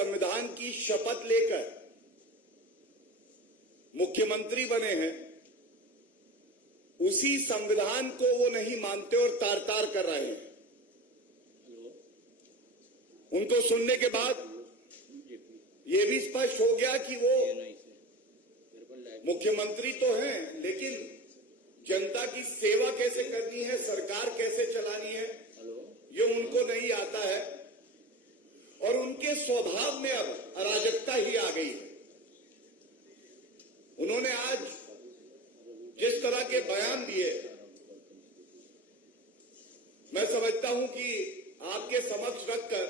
संविधान की शपथ लेकर मुख्यमंत्री बने हैं, उसी संविधान को वो नहीं मानते और तार तार कर रहे हैं। उनको सुनने के बाद ये भी स्पष्ट हो गया कि वो मुख्यमंत्री तो हैं, लेकिन जनता की सेवा कैसे करनी है, सरकार कैसे चलानी है, ये उनको नहीं आता है। और उनके स्वभाव में अब अराजकता ही आ गई है। उन्होंने आज जिस तरह के बयान दिए, मैं समझता हूं कि आपके समक्ष रखकर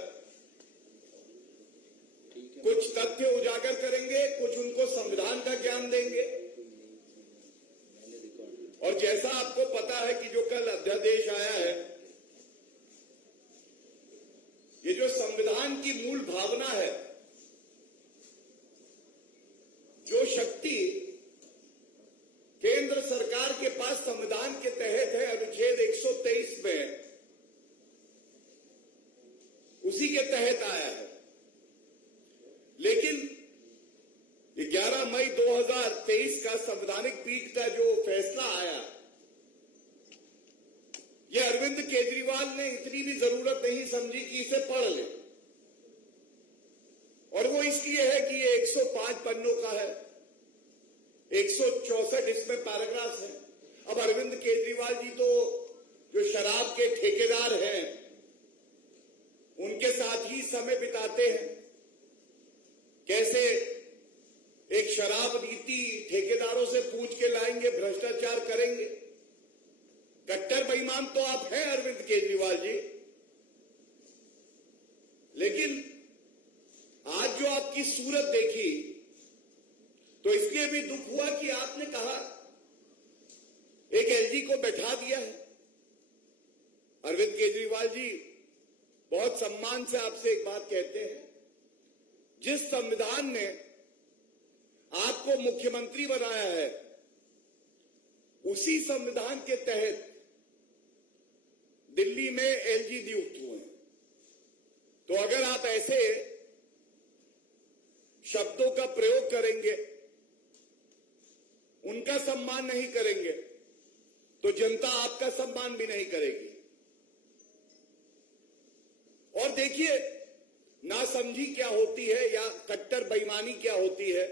कुछ तथ्य उजागर करेंगे, कुछ उनको संविधान का ज्ञान देंगे। और जैसा आपको पता है कि जो कल अध्यादेश आया है, ये जो संविधान की मूल भावना है, जो शक्ति केंद्र सरकार के पास संविधान के तहत है, अनुच्छेद 123 में, उसी के तहत आया है। लेकिन 11 मई 2023 का संवैधानिक पीठ का जो फैसला आया, ये अरविंद केजरीवाल ने इतनी भी जरूरत नहीं समझी कि इसे पढ़ ले। और वो इसलिए है कि ये 105 पन्नों का है, 164 इसमें पैराग्राफ है। अब अरविंद केजरीवाल जी तो जो शराब के ठेकेदार हैं, उनके साथ ही समय बिताते हैं। कैसे एक शराब नीति ठेकेदारों से पूछ के लाएंगे, भ्रष्टाचार करेंगे। कट्टर बेईमान तो आप हैं अरविंद केजरीवाल जी, लेकिन आज जो आपकी सूरत देखी, तो इसलिए भी दुख हुआ कि आपने कहा एक एलजी को बैठा दिया है। अरविंद केजरीवाल जी, बहुत सम्मान से आपसे एक बात कहते हैं, जिस संविधान ने आपको मुख्यमंत्री बनाया है, उसी संविधान के तहत दिल्ली में एलजी नियुक्त हुए हैं। तो अगर आप ऐसे शब्दों का प्रयोग करेंगे, उनका सम्मान नहीं करेंगे, तो जनता आपका सम्मान भी नहीं करेगी। और देखिए, नासमझी क्या होती है या कट्टर बेईमानी क्या होती है।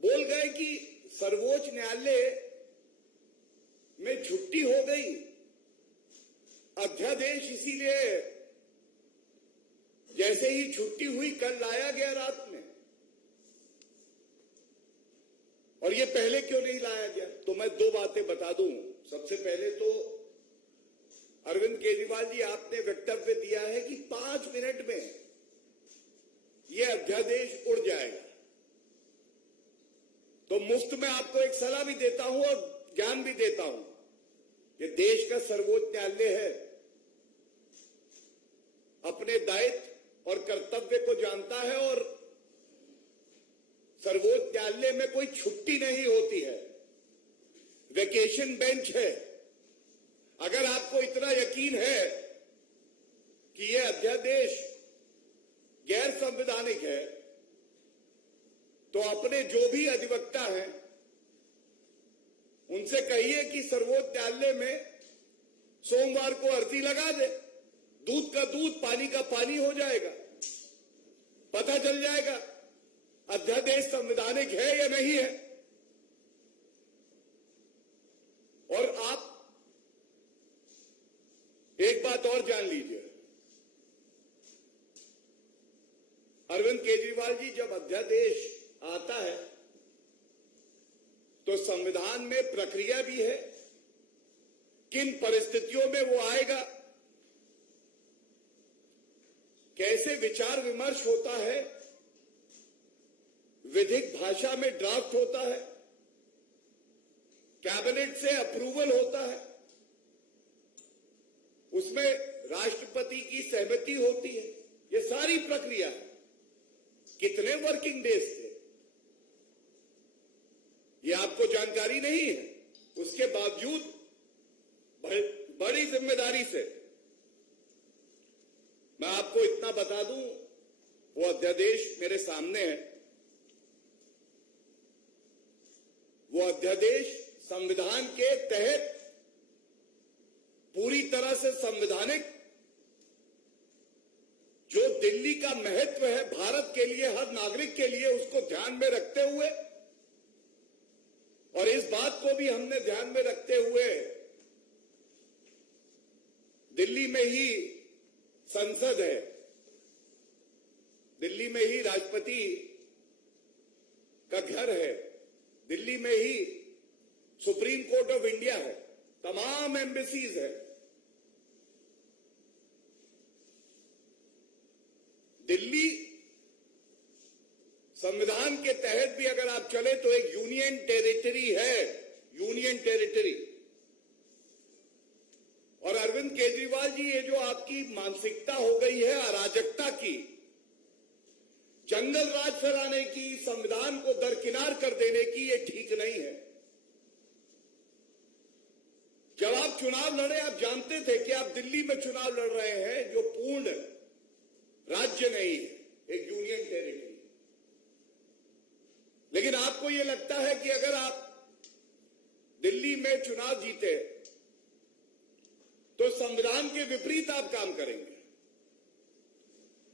बोल गए कि सर्वोच्च न्यायालय में छुट्टी हो गई, अध्यादेश इसीलिए जैसे ही छुट्टी हुई कल लाया गया रात में। और ये पहले क्यों नहीं लाया गया? तो मैं दो बातें बता दूं। सबसे पहले तो अरविंद केजरीवाल जी, आपने वक्तव्य दिया है कि 5 मिनट में यह अध्यादेश उड़ जाएगा। तो मुफ्त में आपको एक सलाह भी देता हूं और ज्ञान भी देता हूं। ये देश का सर्वोच्च न्यायालय है, अपने दायित्व और कर्तव्य को जानता है। और सर्वोच्च न्यायालय में कोई छुट्टी नहीं होती है, वेकेशन बेंच है। अगर आपको इतना यकीन है कि यह अध्यादेश गैर संवैधानिक है, तो अपने जो भी अधिवक्ता हैं उनसे कहिए कि सर्वोच्च न्यायालय में सोमवार को अर्जी लगा दे। दूध का दूध, पानी का पानी हो जाएगा। पता चल जाएगा अध्यादेश संवैधानिक है या नहीं है। और आप एक बात और जान लीजिए, अरविंद केजरीवाल जी, जब अध्यादेश आता है तो संविधान में प्रक्रिया भी है, किन परिस्थितियों में वो आएगा, कैसे विचार विमर्श होता है, विधिक भाषा में ड्राफ्ट होता है, कैबिनेट से अप्रूवल होता है, उसमें राष्ट्रपति की सहमति होती है। ये सारी प्रक्रिया है। कितने वर्किंग डेज थे ये आपको जानकारी नहीं है। उसके बावजूद बड़ी जिम्मेदारी से मैं आपको इतना बता दूं, वो अध्यादेश मेरे सामने है। वो अध्यादेश संविधान के तहत पूरी तरह से संवैधानिक, जो दिल्ली का महत्व है भारत के लिए, हर नागरिक के लिए, उसको ध्यान में रखते हुए, और इस बात को भी हमने ध्यान में रखते हुए दिल्ली में ही संसद है, दिल्ली में ही राष्ट्रपति का घर है, दिल्ली में ही सुप्रीम कोर्ट ऑफ इंडिया है, तमाम एम्बेसीज है। दिल्ली संविधान के तहत भी अगर आप चले तो एक यूनियन टेरिटरी है, यूनियन टेरिटरी। और अरविंद केजरीवाल जी, ये जो आपकी मानसिकता हो गई है अराजकता की, जंगल राज फैलाने की, संविधान को दरकिनार कर देने की, ये ठीक नहीं है। जब आप चुनाव लड़े, आप जानते थे कि आप दिल्ली में चुनाव लड़ रहे हैं, जो पूर्ण राज्य नहीं है, एक यूनियन टेरिटरी। लेकिन आपको यह लगता है कि अगर आप दिल्ली में चुनाव जीते तो संविधान के विपरीत आप काम करेंगे।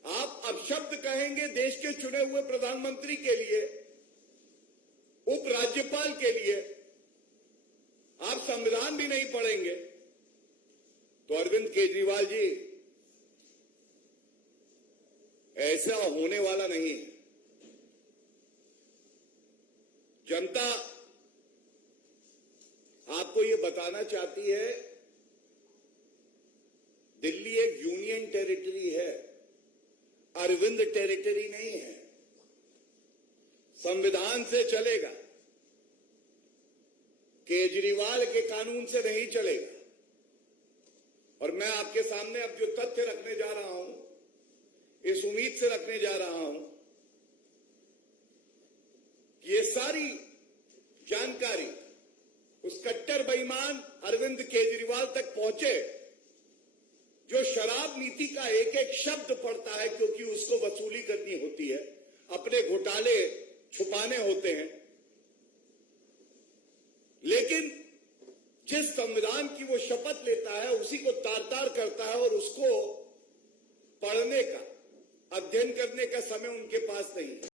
आप अपशब्द कहेंगे देश के चुने हुए प्रधानमंत्री के लिए, उपराज्यपाल के लिए, आप संविधान भी नहीं पढ़ेंगे। तो अरविंद केजरीवाल जी, ऐसा होने वाला नहीं है। जनता आपको यह बताना चाहती है, दिल्ली एक यूनियन टेरिटरी है, अरविंद टेरिटरी नहीं है। संविधान से चलेगा, केजरीवाल के कानून से नहीं चलेगा। और मैं आपके सामने अब जो तथ्य रखने जा रहा हूं, इस उम्मीद से रखने जा रहा हूं कि ये सारी जानकारी उस कट्टर बेईमान अरविंद केजरीवाल तक पहुंचे, जो शराब नीति का एक एक शब्द पढ़ता है, क्योंकि उसको वसूली करनी होती है, अपने घोटाले छुपाने होते हैं। लेकिन जिस संविधान की वो शपथ लेता है, उसी को तार तार करता है, और उसको पढ़ने का, अध्ययन करने का समय उनके पास नहीं है।